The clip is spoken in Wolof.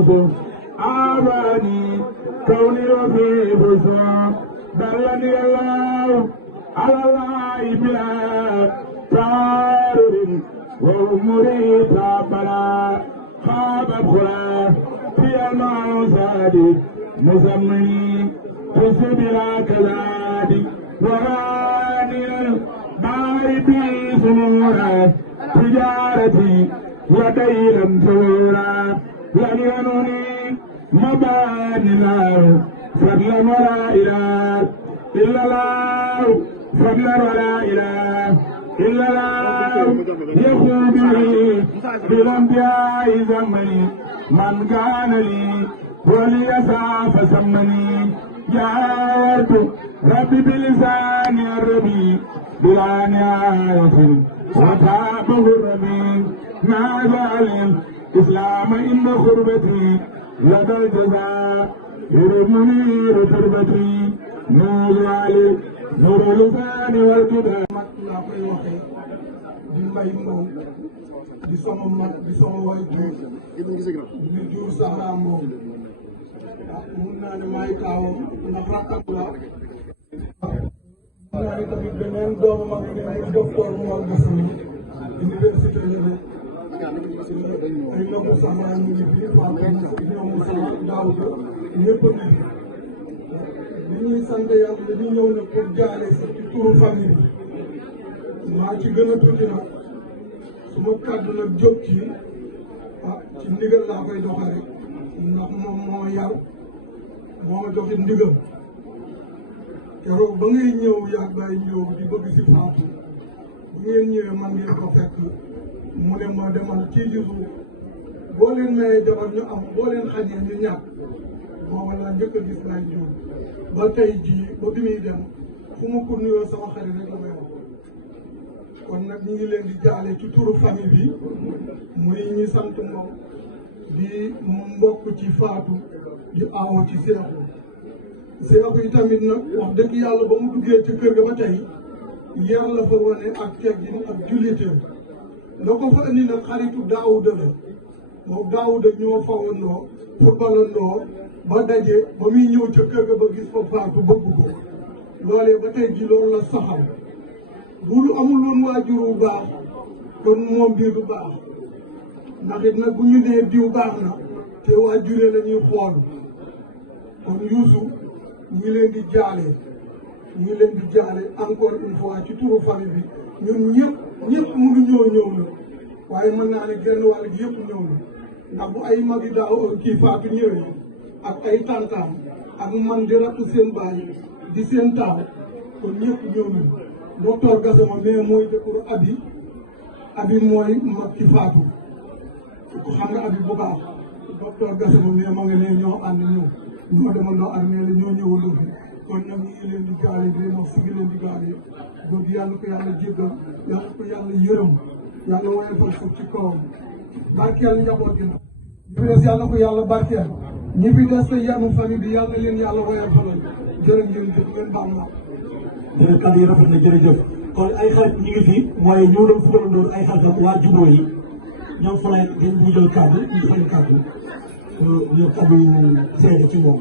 يوسف آباني كوني وفي بشرى دلني الله على الله بلا تارر وأمري تابلا خابت خلا في المعصاد مسمني تسبلا كذادي وغادي باربي سمورا تجارتي لدي لم تورا لن ينوني مباننا فضلا ولا إله إلا الله فضلا ولا إله إلا الله يقول به بالأنبياء زمني من كان لي وليسعى فسمني جاءت ربي بلسان الربي بلا نهاية وتابه الربي ما زال إسلام إن خربتي لدى الجزاء يرمني تربتي نور علي نور لسان والكبر di mbay moom di sama mag di sama way jur di jur Sahra moom mun naa ne maay taawam ndax rakkam la mun naa ne tamit beneen doomam ak beneen docteur Mor Gassama université Lébé ay ndogu Sahra ñu ngi fi ñoom Moussa Daouda ñëpp a ngi fi ñuy sant yàlla dañu ñëw nag pour jaale si ci turu famille bi maa ci gën a tuuti nag su ma kàddu nag jóg ci ci ndigal laa koy doxale ndax moom moo yar moo joxe ndigal keroog ba ngay ñëw yàgg bay ñëw di bëgg si Fatou bu ngeen ñëwee man ngeen ko fekk mu ne ma demal ci jisu boo leen mayee jabar ñu am boo leen xañee ñu ñàkk booba laa njëkk a gis bay ñëw ba tey jii ba bi muy dem fu ma ko nuyoo sama xarit rek la may wax kon nag ñu ngi leen di jaale ci turu famille bi muy ñi sant moom di mbokk ci Faatu di awo ci Seexu yi tamit nag wax dëgg yàlla ba mu duggee ci kër ga ba tey yar la fa wane ak teggin ak jullite la ko fa indi nag xaritu Daawuda la moom Daawuda ñoo fawandoo footballandoo ba daje ba muy ñëw ca kër ga ba gis fa Faatu bëgg ko loolee ba tey ji loolu la saxal bu lu amul woon waajur bu baax kon moom biir du baax ndax it nag bu ñu nee diw baax na te waajure la ñuy xool kon Youssou ñu ngi leen di jaale encore une fois ci turu famille bi ñun ñëpp mënuñoo ñëw na waaye mën naa ne genn wàll gi yëpp ñëw na ndax bu ay mag yi daaw kii Faatu ñëwee ak ay tantaam ak man di rakk seen baay di seen taaw kon ñëpp ñëw na docteur Gassama mais mooy dëkkuru abi mooy mag ci Faatu ko xam nga abi bu baax docteur Gassama mais moo ngi ne ñoo ànd ñoo demandoo armée la ñoo ñëwaloo fi kon nag ñu ngi leen di gaale di leen wax si ngi leen di gaale donc yàlla ko yàlla jéggal yàlla ko yàlla yërëm yàlla woyofal suuf ci kawam barkeel njaboot gi nag ñi fi des yàlla ko yàlla barkeel ñi fi des te yanu famille bi yàlla leen yàlla woyofalal jërë ngeen jëf ngeen baal ma jërëjëf kàddu yi rafet na jërëjëf kon ay xarit ñu ngi fi mooy ñoo doon fugalandoor ay xaritam waa jubóo yi ñoom fa lay dañ ñu jël kàddu ñu fay kàddu ñu kàddu seede ci moom.